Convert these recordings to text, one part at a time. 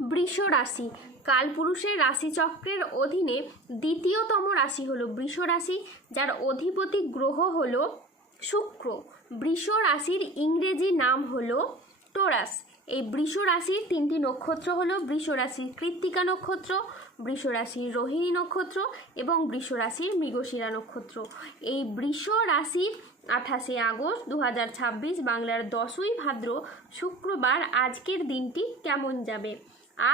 বৃষ রাশি কালপুরুষের রাশিচক্রের অধীনে দ্বিতীয়তম রাশি হলো বৃষ রাশি, যার অধিপতি গ্রহ হলো শুক্র। বৃষ রাশির ইংরেজি নাম হলো টোরাস। এই বৃষ রাশির তিনটি নক্ষত্র হলো বৃষ রাশির কৃত্তিকা নক্ষত্র, বৃষ রাশির রোহিণী নক্ষত্র এবং বৃষ রাশির মৃগশিরা নক্ষত্র। এই বৃষ রাশির 28শে আগস্ট 2026 বাংলার 10ই ভাদ্র শুক্রবার আজকের দিনটি কেমন যাবে।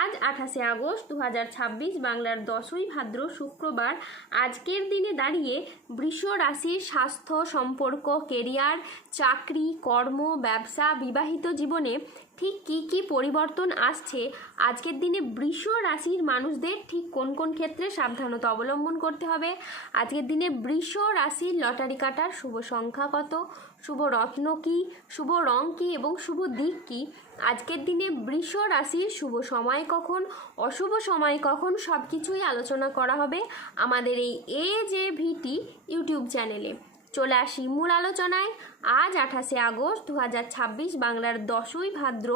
আজ 28শে আগস্ট 2026 বাংলার 10ই ভাদ্র শুক্রবার আজকের দিনে দাঁড়িয়ে বৃষ রাশির স্বাস্থ্য, সম্পর্ক, কেরিয়ার, চাকরি, কর্ম, ব্যবসা, বিবাহিত জীবনে ঠিক কী কী পরিবর্তন আসছে, আজকের দিনে বৃষ রাশির মানুষদের ঠিক কোন কোন ক্ষেত্রে সাবধানতা অবলম্বন করতে হবে, আজকের দিনে বৃষ রাশির লটারি কাটার শুভ সংখ্যা কত, শুভ রত্ন কী, শুভ রং কী এবং শুভ দিক কী, আজকের দিনে বৃষ রাশির শুভ সময় কখন, অশুভ সময় কখন, সব কিছুই আলোচনা করা হবে আমাদের এই AJVT ইউটিউব চ্যানেলে। চলে আসি মূল আলোচনায়। আজ 28শে আগস্ট 2026 বাংলার 10ই ভাদ্র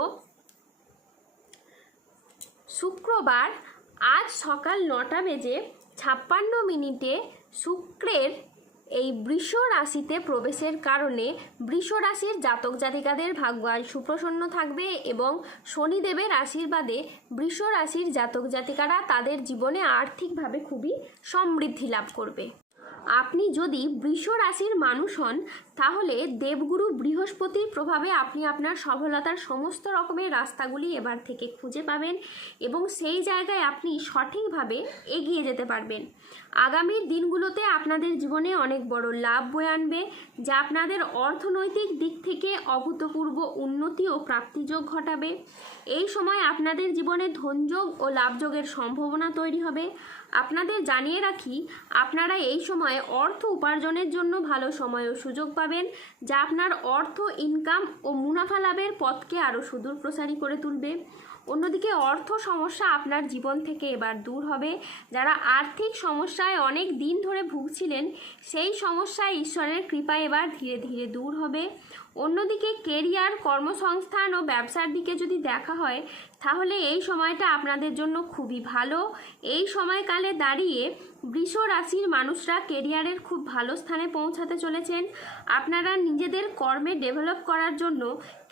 শুক্রবার আজ সকাল 9:56 শুক্রের এই বৃষ রাশিতে প্রবেশের কারণে বৃষ রাশির জাতক জাতিকাদের ভাগ্য আজ সুপ্রসন্ন থাকবে এবং শনিদেবের আশীর্বাদে বৃষ রাশির জাতক জাতিকারা তাদের জীবনে আর্থিকভাবে খুবই সমৃদ্ধি লাভ করবে। আপনি যদি বৃষ রাশির মানুষ হন তাহলে দেবগুরু বৃহস্পতির প্রভাবে আপনি আপনার সফলতার সমস্ত রকমের রাস্তাগুলি এবার থেকে খুঁজে পাবেন এবং সেই জায়গায় আপনি সঠিকভাবে এগিয়ে যেতে পারবেন। আগামী দিনগুলোতে আপনাদের জীবনে অনেক বড় লাভ বয়ে আনবে, যা আপনাদের অর্থনৈতিক দিক থেকে অভূতপূর্ব উন্নতি ও প্রাপ্তিযোগ ঘটাবে। এই সময় আপনাদের জীবনে ধনযোগ ও লাভযোগের সম্ভাবনা তৈরি হবে। আপনাদের জানিয়ে রাখি, আপনারা এই সময় অর্থ উপার্জনের জন্য ভালো সময় ও সুযোগ পাবেন, যা আপনার অর্থ ইনকাম ও মুনাফা লাভের পথকে আরও সুদূর প্রসারী করে তুলবে। অন্যদিকে অর্থ সমস্যা আপনার জীবন থেকে এবার দূর হবে। যারা আর্থিক সমস্যায় অনেক দিন ধরে ভুগছিলেন, সেই সমস্যা ঈশ্বরের কৃপায় এবার ধীরে ধীরে দূর হবে। অন্যদিকে কেরিয়ার, কর্মসংস্থান ও ব্যবসার দিকে যদি দেখা হয় তাহলে এই সময়টা আপনাদের জন্য খুবই ভালো। এই সময়কালে দাঁড়িয়ে বৃষ রাশির মানুষরা কেরিয়ারের খুব ভালো স্থানে পৌঁছাতে চলেছেন। আপনারা নিজেদের কর্মে ডেভেলপ করার জন্য,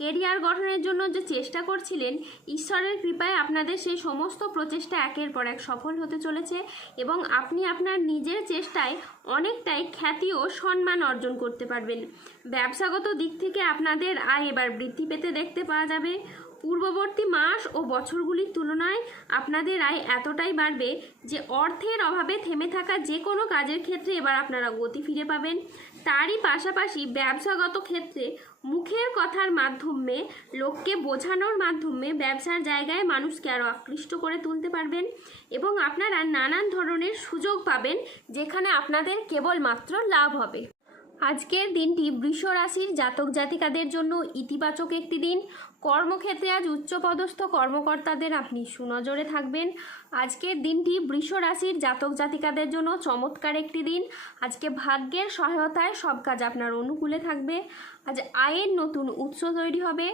কেরিয়ার গঠনের জন্য যে চেষ্টা করছিলেন, ঈশ্বরের কৃপায় আপনাদের সেই সমস্ত প্রচেষ্টা একের পর এক সফল হতে চলেছে এবং আপনি আপনার নিজের চেষ্টায় অনেকটাই খ্যাতি ও সম্মান অর্জন করতে পারবেন। ব্যবসাগত দিক থেকে আপনাদের আয় এবার বৃদ্ধি পেতে দেখতে পাওয়া যাবে। পূর্ববর্তী মাস ও বছরগুলির তুলনায় আপনাদের আয় এতটাই বাড়বে যে অর্থের অভাবে থেমে থাকা যে কোনো কাজের ক্ষেত্রে এবার আপনারা গতি ফিরে পাবেন। তারই পাশাপাশি ব্যবসাগত ক্ষেত্রে মুখের কথার মাধ্যমে, লোককে বোঝানোর মাধ্যমে ব্যবসার জায়গায় মানুষকে আরও আকৃষ্ট করে তুলতে পারবেন এবং আপনারা নানান ধরনের সুযোগ পাবেন যেখানে আপনাদের কেবলমাত্র লাভ হবে। আজকের দিনটি বৃষ রাশির জাতক জাতিকাদের জন্য ইতিবাচক একটি দিন। কর্মক্ষেত্রে আজ উচ্চপদস্থ কর্মকর্তাদের আপনি সুনজরে থাকবেন। আজকের দিনটি বৃষ রাশির জাতক জাতিকাদের জন্য চমৎকার একটি দিন। আজকে ভাগ্যের সহায়তায় সব কাজ আপনার অনুকূলে থাকবে। আজ আয়ের নতুন উৎস তৈরি হবে।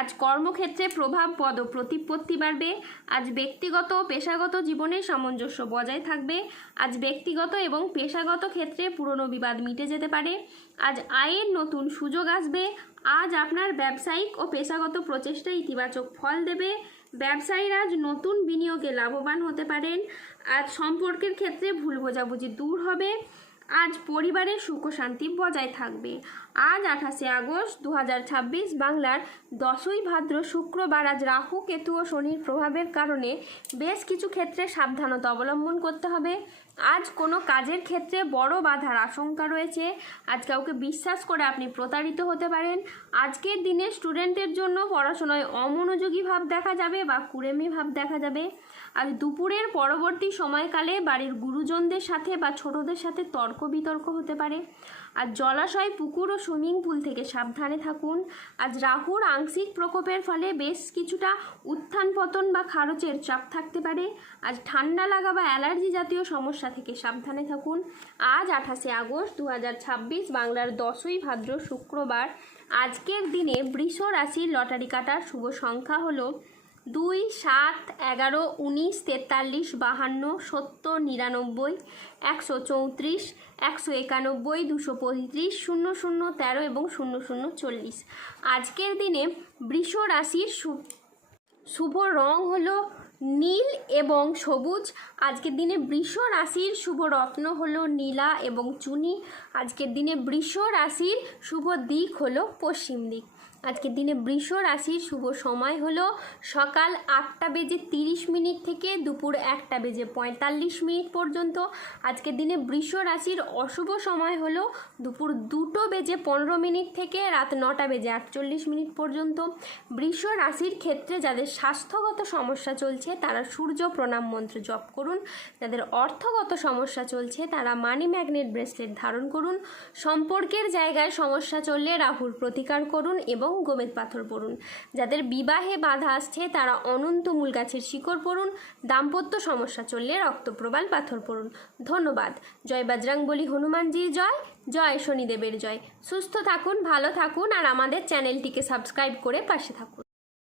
আজ কর্মক্ষেত্রে প্রভাব পদ ও প্রতিপত্তি বাড়বে। আজ ব্যক্তিগত ও পেশাগত জীবনে সামঞ্জস্য বজায় থাকবে। আজ ব্যক্তিগত এবং পেশাগত ক্ষেত্রে পুরনো বিবাদ মিটে যেতে পারে। আজ আয়ের নতুন সুযোগ আসবে। আজ আপনার ব্যবসায়িক ও পেশাগত প্রচেষ্টা ইতিবাচক ফল দেবে। ব্যবসায়ীরা আজ নতুন বিনিয়োগে লাভবান হতে পারেন। আজ সম্পর্কের ক্ষেত্রে ভুল বোঝাবুঝি দূর হবে। আজ পরিবারের সুখ শান্তি বজায় থাকবে। আজ 28শে আগস্ট 2026 বাংলার 10ই ভাদ্র শুক্রবার আজ রাহু, কেতু ও শনির প্রভাবের কারণে বেশ কিছু ক্ষেত্রে সাবধানতা অবলম্বন করতে হবে। আজ কোনো কাজের ক্ষেত্রে বড় বাধার আশঙ্কা রয়েছে। আজ কাউকে বিশ্বাস করে আপনি প্রতারিত হতে পারেন। আজকের দিনে স্টুডেন্টের জন্য পড়াশোনায় অমনোযোগী ভাব দেখা যাবে বা কুড়েমি ভাব দেখা যাবে। আজ দুপুরের পরবর্তী সময়কালে বাড়ির গুরুজনদের সাথে বা ছোটদের সাথে তর্ক বিতর্ক হতে পারে। আজ জলাশয়, পুকুর ও সুইমিং পুল থেকে সাবধানে থাকুন। আজ রাহুর আংশিক প্রকোপের ফলে বেশ কিছুটা উত্থান পতন বা খরচের চাপ থাকতে পারে। আজ ঠান্ডা লাগা বা অ্যালার্জি জাতীয় সমস্যা থেকে সাবধানে থাকুন। আজ 28শে আগস্ট 2026 বাংলার 10ই ভাদ্র শুক্রবার আজকের দিনে বৃষ রাশির লটারি কাটার শুভ সংখ্যা হলো 2, 7, 11, 19, 43, 52, 70, 99, 134, 191, 235, 00, 13 এবং 00, 40। আজকের দিনে বৃষ রাশির শুভ রং হলো নীল এবং সবুজ। আজকের দিনে বৃষ রাশির শুভ রত্ন হলো নীলা এবং চুনি। আজকের দিনে বৃষ রাশির শুভ দিক হলো পশ্চিম দিক। আজকের দিনে বৃষ রাশির শুভ সময় হলো সকাল 8:30 থেকে দুপুর 1:45 পর্যন্ত। আজকের দিনে বৃষ রাশির অশুভ সময় হলো দুপুর 2:15 থেকে রাত 9:48 পর্যন্ত। বৃষ রাশির ক্ষেত্রে যাদের স্বাস্থ্যগত সমস্যা চলছে তারা সূর্য প্রণাম মন্ত্র জপ করুন। যাদের অর্থগত সমস্যা চলছে তারা মানি ম্যাগনেট ব্রেসলেট ধারণ করুন। সম্পর্কের জায়গায় সমস্যা চললে রাহুর প্রতিকার করুন এবং গোমেদ পাথর পড়ুন। যাদের বিবাহে বাধা আসছে তারা অনন্ত মূল গাছের শিকড় পড়ুন। দাম্পত্য সমস্যা চললে রক্তপ্রবাল পাথর পড়ুন। ধন্যবাদ। জয় বজরংবলী হনুমানজির জয়, জয় শনিদেবের জয়। সুস্থ থাকুন, ভালো থাকুন আর আমাদের চ্যানেলটিকে সাবস্ক্রাইব করে পাশে থাকুন।